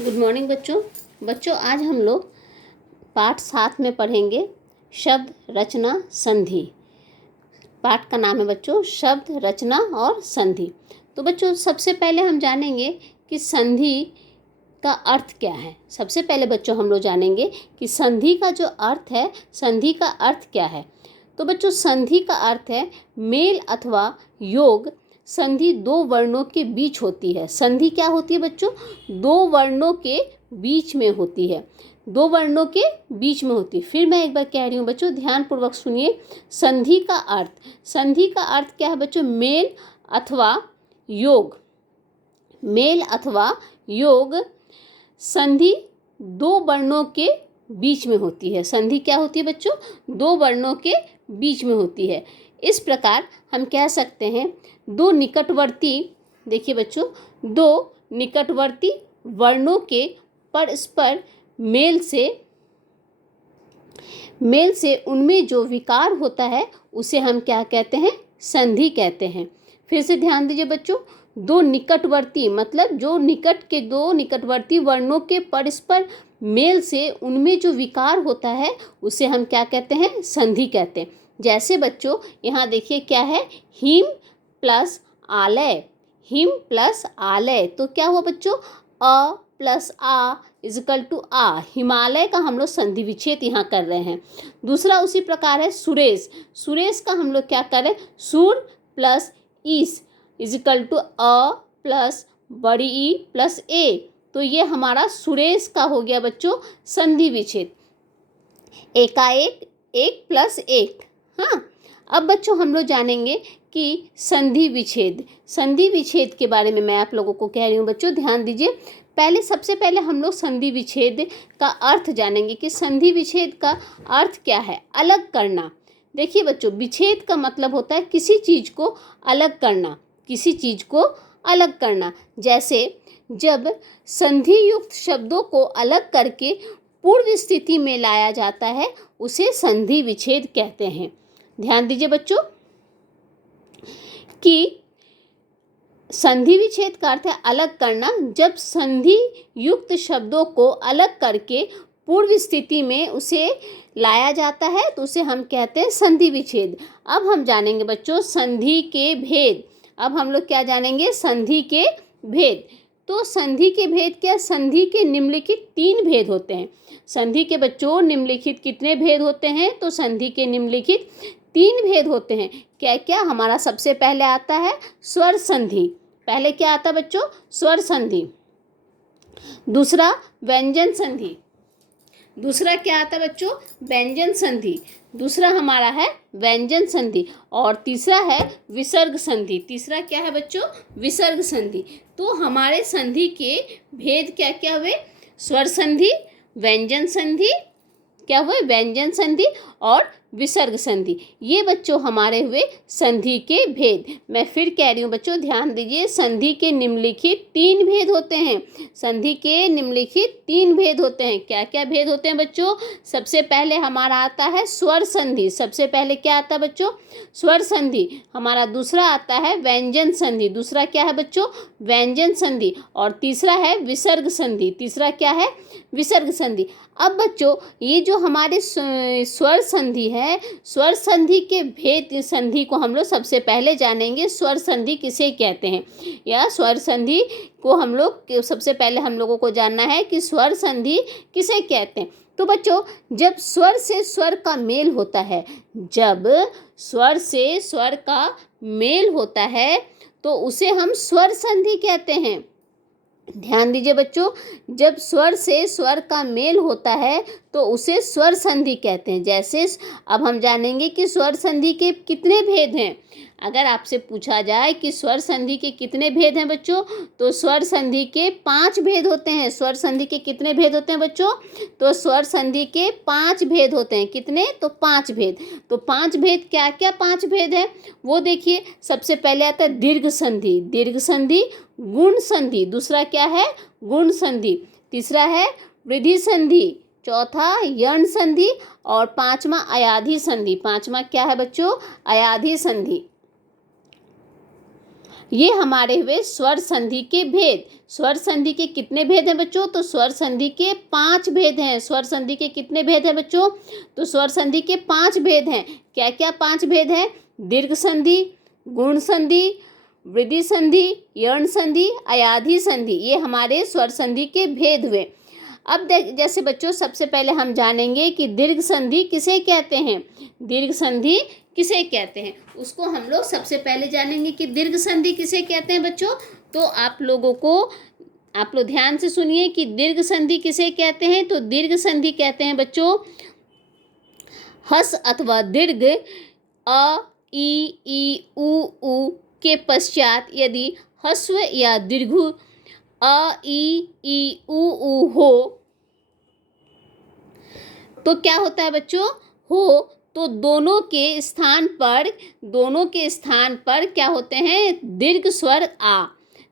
Good morning बच्चों आज हम लोग पाठ 7 में पढ़ेंगे शब्द रचना संधि। पाठ का नाम है बच्चों शब्द रचना और संधि। तो बच्चों सबसे पहले हम जानेंगे कि संधि का अर्थ क्या है। सबसे पहले बच्चों हम लोग जानेंगे कि संधि का जो अर्थ है, संधि का अर्थ क्या है। तो बच्चों संधि का अर्थ है मेल अथवा योग। संधि दो वर्णों के बीच होती है। संधि क्या होती है बच्चों? दो वर्णों के बीच में होती है। दो वर्णों के बीच में होती है। फिर मैं एक बार कह रही हूँ बच्चों, ध्यानपूर्वक सुनिए। संधि का अर्थ, संधि का अर्थ क्या है बच्चों? मेल अथवा योग। मेल अथवा योग संधि दो वर्णों के बीच में होती है। संधि क्या होती है बच्चों? दो वर्णों के बीच में होती है। इस प्रकार हम कह सकते हैं दो निकटवर्ती, देखिए बच्चों, दो निकटवर्ती वर्णों के परस्पर मेल से उनमें जो विकार होता है उसे हम क्या कहते हैं? संधि कहते हैं। फिर से ध्यान दीजिए बच्चों, दो निकटवर्ती मतलब जो निकट के दो निकटवर्ती वर्णों के परस्पर मेल से उनमें जो विकार होता है उसे हम क्या कहते हैं? संधि कहते हैं। जैसे बच्चों यहाँ देखिए क्या है? हिम प्लस आलय। हिम प्लस आलय तो क्या हुआ बच्चों? अ प्लस आ इजकल टू आ। हिमालय का हम लोग संधि विच्छेद यहाँ कर रहे हैं। दूसरा उसी प्रकार है सुरेश। सुरेश का हम लोग क्या कर रहे हैं? सुर प्लस ईस इजकल टू अ प्लस बड़ी ई प्लस ए। तो ये हमारा सुरेश का हो गया बच्चों संधि विच्छेद। एकाएक एक प्लस एक। हाँ, अब बच्चों हम लोग जानेंगे कि संधि विच्छेद। संधि विच्छेद के बारे में मैं आप लोगों को कह रही हूँ बच्चों, ध्यान दीजिए। सबसे पहले हम लोग संधि विच्छेद का अर्थ जानेंगे कि संधि विच्छेद का अर्थ क्या है? अलग करना। देखिए बच्चों, विच्छेद का मतलब होता है किसी चीज़ को अलग करना, किसी चीज़ को अलग करना। जैसे जब संधि युक्त शब्दों को अलग करके पूर्व स्थिति में लाया जाता है उसे संधि विच्छेद कहते हैं। ध्यान दीजिए बच्चों कि संधि विच्छेद का अर्थ है अलग करना। जब संधि युक्त शब्दों को अलग करके पूर्व स्थिति में उसे लाया जाता है तो उसे हम कहते हैं संधि विच्छेद। अब हम जानेंगे बच्चों संधि के भेद। अब हम लोग क्या जानेंगे? संधि के भेद। तो संधि के भेद क्या? संधि के निम्नलिखित 3 भेद होते हैं। संधि के बच्चों निम्नलिखित कितने भेद होते हैं? तो संधि के निम्नलिखित 3 भेद होते हैं। क्या क्या? हमारा सबसे पहले आता है स्वर संधि। पहले क्या आता है बच्चों? स्वर संधि। दूसरा व्यंजन संधि। दूसरा क्या आता है बच्चों? व्यंजन संधि। दूसरा हमारा है व्यंजन संधि। और तीसरा है विसर्ग संधि। तीसरा क्या है बच्चों? विसर्ग संधि। तो हमारे संधि के भेद क्या क्या हुए? स्वर संधि, व्यंजन संधि, क्या हुए? व्यंजन संधि और विसर्ग संधि। ये बच्चों हमारे हुए संधि के भेद। मैं फिर कह रही हूँ बच्चों, ध्यान दीजिए। संधि के निम्नलिखित 3 भेद होते हैं। संधि के निम्नलिखित 3 भेद होते हैं। क्या क्या भेद होते हैं बच्चों? सबसे पहले हमारा आता है स्वर संधि। सबसे पहले क्या आता है बच्चों? स्वर संधि। हमारा दूसरा आता है व्यंजन संधि। दूसरा क्या है बच्चों? व्यंजन संधि। और तीसरा है विसर्ग संधि। तीसरा क्या है? विसर्ग संधि। अब बच्चों ये जो हमारे स्वर संधि है, स्वर संधि के भेद संधि को हम लोग सबसे पहले जानेंगे। स्वर संधि किसे कहते हैं, या स्वर संधि को हम लोग सबसे पहले हम लोगों को जानना है कि स्वर संधि किसे कहते हैं। तो बच्चों जब स्वर से स्वर का मेल होता है, जब स्वर से स्वर का मेल होता है तो उसे हम स्वर संधि कहते हैं। ध्यान दीजिए बच्चों, जब स्वर से स्वर का मेल होता है तो उसे स्वर संधि कहते हैं। जैसे अब हम जानेंगे कि स्वर संधि के कितने भेद हैं। अगर आपसे पूछा जाए कि स्वर संधि के कितने भेद हैं बच्चों, तो स्वर संधि के 5 भेद होते हैं। स्वर संधि के कितने भेद होते हैं बच्चों? तो स्वर संधि के 5 भेद होते हैं। कितने? तो 5 भेद। तो 5 भेद क्या क्या 5 भेद है वो देखिए। सबसे पहले आता है दीर्घ संधि। दीर्घ संधि, गुण संधि। दूसरा क्या है? गुण संधि। तीसरा है वृद्धि संधि। चौथा यण संधि। और 5वां अयाधि संधि। 5वां क्या है बच्चों? अयाधि संधि। ये हमारे हुए स्वर संधि के भेद। स्वर संधि के कितने भेद हैं बच्चों? तो स्वर संधि के 5 भेद हैं। स्वर संधि के कितने भेद हैं बच्चों? तो स्वर संधि के 5 भेद हैं। क्या क्या 5 भेद हैं? दीर्घ संधि, गुण संधि, वृद्धि संधि, यर्ण संधि, अयाधि संधि। ये हमारे स्वर संधि के भेद हुए। अब जैसे बच्चों सबसे पहले हम जानेंगे कि दीर्घ संधि किसे कहते हैं। दीर्घ संधि किसे कहते हैं उसको हम लोग सबसे पहले जानेंगे कि दीर्घ संधि किसे कहते हैं बच्चों। तो आप लोग ध्यान से सुनिए कि दीर्घ संधि किसे कहते हैं। तो दीर्घ संधि कहते हैं बच्चों हस अथवा दीर्घ अ, ई, उ के पश्चात यदि ह्रस्व या दीर्घ अ, ई, उ हो तो क्या होता है बच्चों? हो तो दोनों के स्थान पर क्या होते हैं? दीर्घ स्वर आ।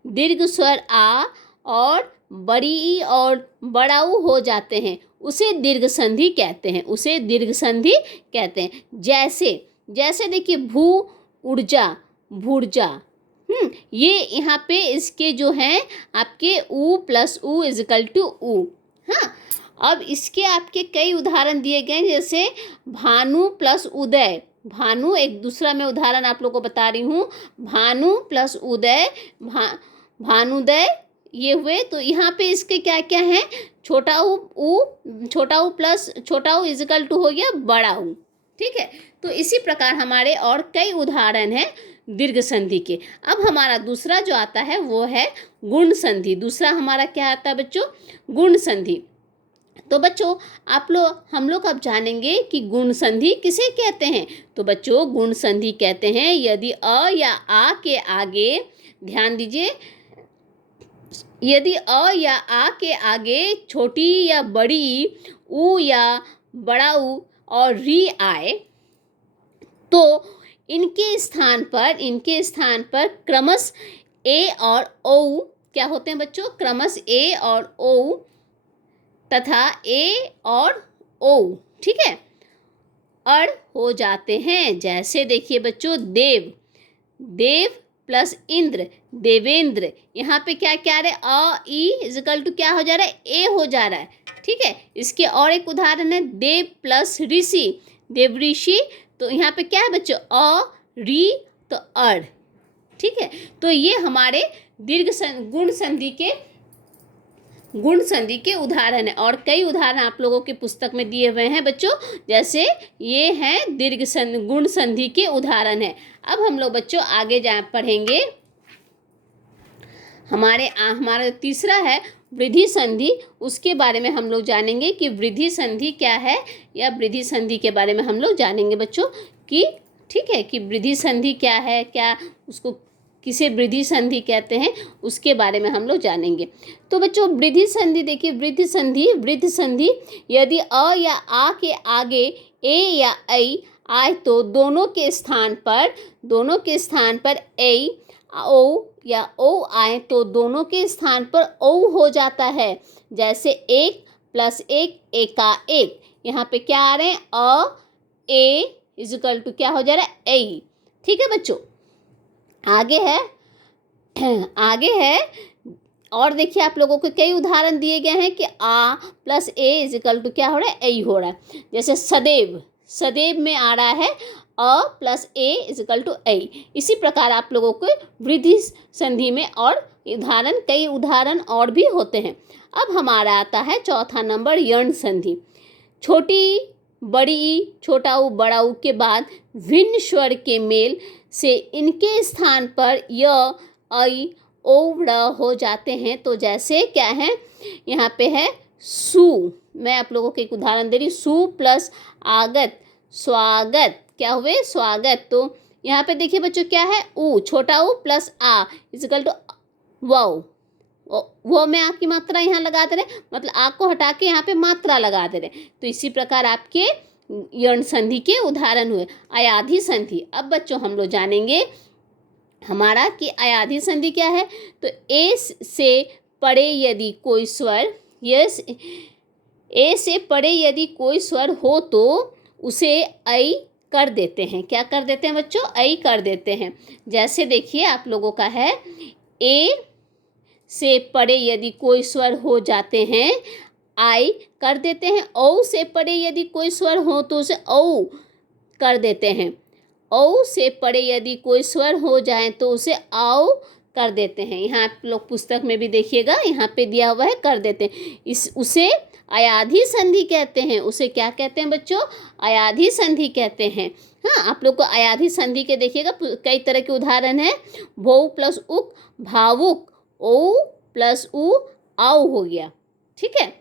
दीर्घ स्वर आ और बड़ी ई और बड़ा ऊ हो जाते हैं, उसे दीर्घ संधि कहते हैं। उसे दीर्घ संधि कहते हैं। जैसे देखिए भू, ऊर्जा, भूर्जा। ये यहाँ पे इसके जो हैं आपके ऊ प्लस ऊ इजिकल टू ऊ। हाँ, अब इसके आपके कई उदाहरण दिए गए, जैसे भानु प्लस उदय। भानु एक दूसरा मैं उदाहरण आप लोगों को बता रही हूँ। भानु प्लस उदय, भानुदय, ये हुए। तो यहाँ पे इसके क्या क्या हैं? छोटा ऊ प्लस छोटा ऊ इजिकल टू हो गया बड़ा ऊ। ठीक है, तो इसी प्रकार हमारे और कई उदाहरण हैं दीर्घ संधि के। अब हमारा दूसरा जो आता है वो है गुण संधि। दूसरा हमारा क्या आता है बच्चों? गुण संधि। तो बच्चों हम लोग अब जानेंगे कि गुण संधि किसे कहते हैं। तो बच्चों गुण संधि कहते हैं यदि अ या आ के आगे, ध्यान दीजिए, यदि अ या आ के आगे छोटी या बड़ी ऊ या बड़ा ऊ और री आए तो इनके स्थान पर क्रमश ए और ओ क्या होते हैं बच्चों? क्रमश ए और ओ तथा ए और ओ, ठीक है, अड़ हो जाते हैं। जैसे देखिए बच्चों देव प्लस इंद्र, देवेंद्र। यहाँ पे क्या क्या रहा है? अ ई इजिकल टू क्या हो जा रहा है? ए हो जा रहा है। ठीक है, इसके और एक उदाहरण है देव प्लस ऋषि, देवऋषि। तो यहाँ पे क्या है बच्चों? अ री तो अड़। ठीक है, तो ये हमारे गुण संधि के उदाहरण है। और कई उदाहरण आप लोगों की पुस्तक में दिए हुए हैं बच्चों, जैसे ये हैं गुण संधि के उदाहरण है। अब हम लोग बच्चों आगे पढ़ेंगे। हमारा तीसरा है वृद्धि संधि। उसके बारे में हम लोग जानेंगे कि वृद्धि संधि क्या है, या वृद्धि संधि के बारे में हम लोग जानेंगे बच्चों कि ठीक है कि वृद्धि संधि क्या है, क्या उसको किसे वृद्धि संधि कहते हैं, उसके बारे में हम लोग जानेंगे। तो बच्चों वृद्धि संधि देखिए, वृद्धि संधि यदि अ या आ के आगे ए या ऐ आए तो दोनों के स्थान पर ऐ ओ या ओ आए तो दोनों के स्थान पर ओ हो जाता है। जैसे एक प्लस एक, एका एक। यहाँ पे क्या आ रहे हैं? अ ए इजिकल टू क्या हो जा रहा है? ऐ। ठीक है बच्चों, आगे है और देखिए आप लोगों को कई उदाहरण दिए गए हैं कि आ प्लस ए इजिकल टू क्या हो रहा है? ऐ हो रहा है। जैसे सदैव में आ रहा है अ प्लस ए इजिकल टू ऐ। इसी प्रकार आप लोगों को वृद्धि संधि में और कई उदाहरण और भी होते हैं। अब हमारा आता है चौथा नंबर यर्ण संधि। छोटी बड़ी ई, छोटा ऊ, बड़ा ऊ के बाद भिन्न स्वर के मेल से इनके स्थान पर य, ऐ, ओ, ड़ हो जाते हैं। तो जैसे क्या है? यहाँ पे है सु। मैं आप लोगों को एक उदाहरण दे रही हूँ। सु प्लस आगत, स्वागत। क्या हुए? स्वागत। तो यहाँ पे देखिए बच्चों क्या है? ऊ, छोटा ऊ प्लस आ इजिकल टू वाओ। वो में आपकी मात्रा यहाँ लगा दे रहे, मतलब आ को हटा के यहाँ पे मात्रा लगा दे रहे। तो इसी प्रकार आपके यर्ण संधि के उदाहरण हुए। अयाधि संधि। अब बच्चों हम लोग जानेंगे हमारा कि अयाधि संधि क्या है। तो ए से परे यदि कोई स्वर, ए से परे यदि कोई स्वर हो तो उसे ऐ कर देते हैं। क्या कर देते हैं बच्चों? ऐ कर देते हैं। जैसे देखिए आप लोगों का है, ए से परे यदि कोई स्वर हो जाते हैं, आई कर देते हैं। औ से परे यदि कोई स्वर हो तो उसे औ कर देते हैं। औ से परे यदि कोई स्वर हो जाए तो उसे आओ कर देते हैं। यहाँ आप लोग पुस्तक में भी देखिएगा, यहाँ पे दिया हुआ है कर देते हैं। उसे अयाधी संधि कहते हैं। उसे क्या कहते हैं बच्चों? अयाधी संधि कहते हैं। हाँ, आप लोग को अयाधी संधि के देखिएगा कई तरह के उदाहरण है। भौ प्लस उक भावुक, ओ प्लस उ आओ हो गया। ठीक है,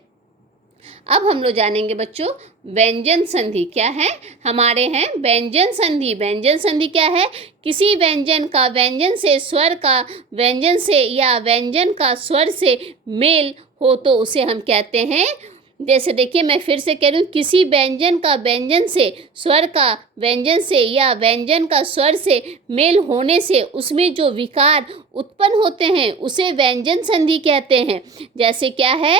अब हम लोग जानेंगे बच्चों व्यंजन संधि क्या है। हमारे हैं व्यंजन संधि। व्यंजन संधि क्या है? किसी व्यंजन का व्यंजन से स्वर का व्यंजन से या व्यंजन का स्वर से मेल हो तो उसे हम कहते हैं, जैसे देखिए मैं फिर से कह रही हूँ, किसी व्यंजन का व्यंजन से स्वर का व्यंजन से या व्यंजन का स्वर से मेल होने से उसमें जो विकार उत्पन्न होते हैं उसे व्यंजन संधि कहते हैं। जैसे क्या है?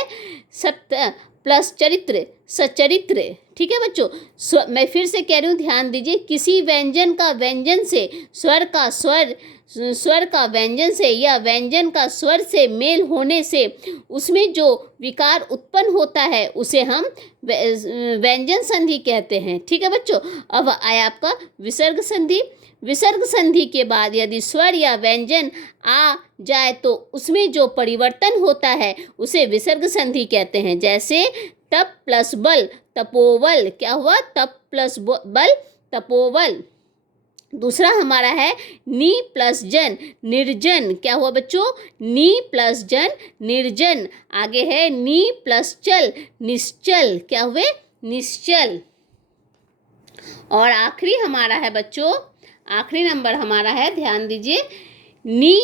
सत्य प्लस चरित्र, सचरित्र। ठीक है बच्चों, मैं फिर से कह रही हूँ, ध्यान दीजिए। किसी व्यंजन का व्यंजन से स्वर का व्यंजन से या व्यंजन का स्वर से मेल होने से उसमें जो विकार उत्पन्न होता है उसे हम व्यंजन संधि कहते हैं। ठीक है बच्चों, अब आया आपका विसर्ग संधि। विसर्ग संधि के बाद यदि स्वर या व्यंजन आ जाए तो उसमें जो परिवर्तन होता है उसे विसर्ग संधि कहते हैं। जैसे तप प्लस बल तपोवल, क्या हुआ? तप प्लस बल तपोवल। दूसरा हमारा है नी प्लस जन निर्जन, क्या हुआ बच्चों? नी प्लस जन निर्जन। आगे है नी प्लस चल निश्चल, क्या हुए? निश्चल। और आखिरी हमारा है बच्चों, आखिरी नंबर हमारा है, ध्यान दीजिए, नी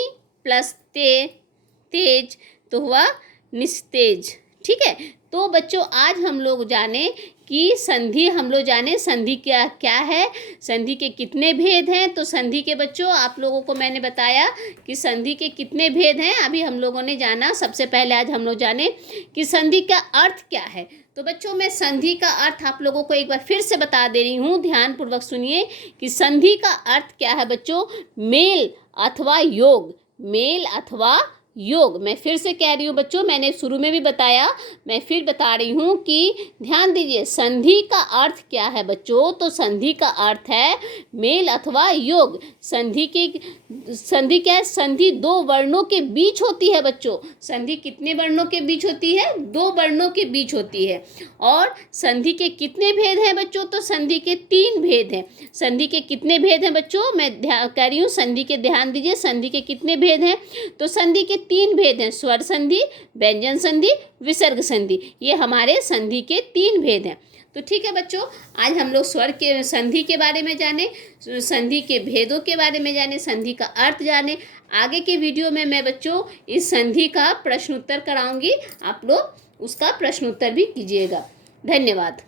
प्लस तेज तो हुआ निस्तेज। ठीक है, तो बच्चों आज हम लोग जाने कि संधि, हम लोग जाने संधि क्या है, संधि के कितने भेद हैं। तो संधि के बच्चों आप लोगों को मैंने बताया कि संधि के कितने भेद हैं, अभी हम लोगों ने जाना। सबसे पहले आज हम लोग जाने कि संधि का अर्थ क्या है। तो बच्चों मैं संधि का अर्थ आप लोगों को एक बार फिर से बता दे रही हूँ, ध्यानपूर्वक सुनिए कि संधि का अर्थ क्या है बच्चों? मेल अथवा योग, मेल अथवा योग। मैं फिर से कह रही हूँ बच्चों, मैंने शुरू में भी बताया, मैं फिर बता रही हूँ कि ध्यान दीजिए संधि का अर्थ क्या है बच्चों। तो संधि का अर्थ है मेल अथवा योग। संधि क्या है? संधि दो वर्णों के बीच होती है बच्चों। संधि कितने वर्णों के बीच होती है? दो वर्णों के बीच होती है। और संधि के कितने भेद हैं बच्चों? तो संधि के 3 भेद हैं। संधि के कितने भेद हैं बच्चों? मैं कह रही हूँ संधि के, ध्यान दीजिए संधि के कितने भेद हैं। तो संधि के 3 भेद हैं, स्वर संधि, व्यंजन संधि, विसर्ग संधि। ये हमारे संधि के 3 भेद हैं। तो ठीक है बच्चों, आज हम लोग स्वर के संधि के बारे में जाने, संधि के भेदों के बारे में जाने, संधि का अर्थ जाने। आगे के वीडियो में मैं बच्चों इस संधि का प्रश्न उत्तर कराऊंगी, आप लोग उसका प्रश्न उत्तर भी कीजिएगा। धन्यवाद।